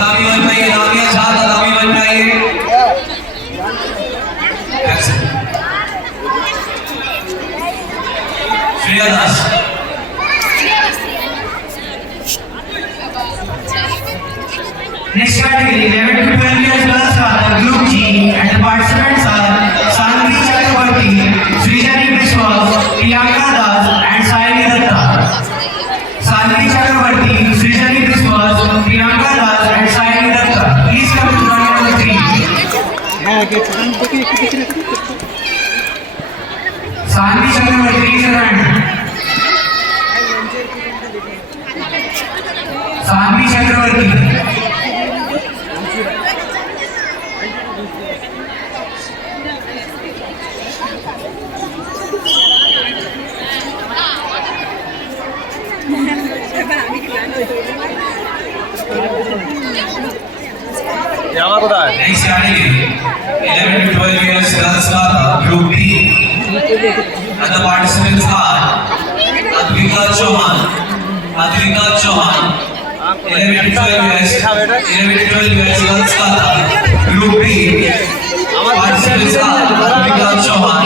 आगामी वन में इनामी आजाद आगामी वन में आइए। श्रेया दास। Next category 11 to 12 years plus are the Group G and the participants are Sanvi Chakrabarti, Srijani Biswas, Priyanka Das and Saini Datta. Sanvi Chakrabarti, Srijani Biswas, Priyanka Das and Saini Datta. Please come to round number 3. Sanvi Chakrabarti, raise your hand. Sanvi Chakrabarti. Next category 11 to 12 years girls are Group B and the participants are Advika Chauhan, 11 to 12 years girls are Group B, participants are Advika Chauhan,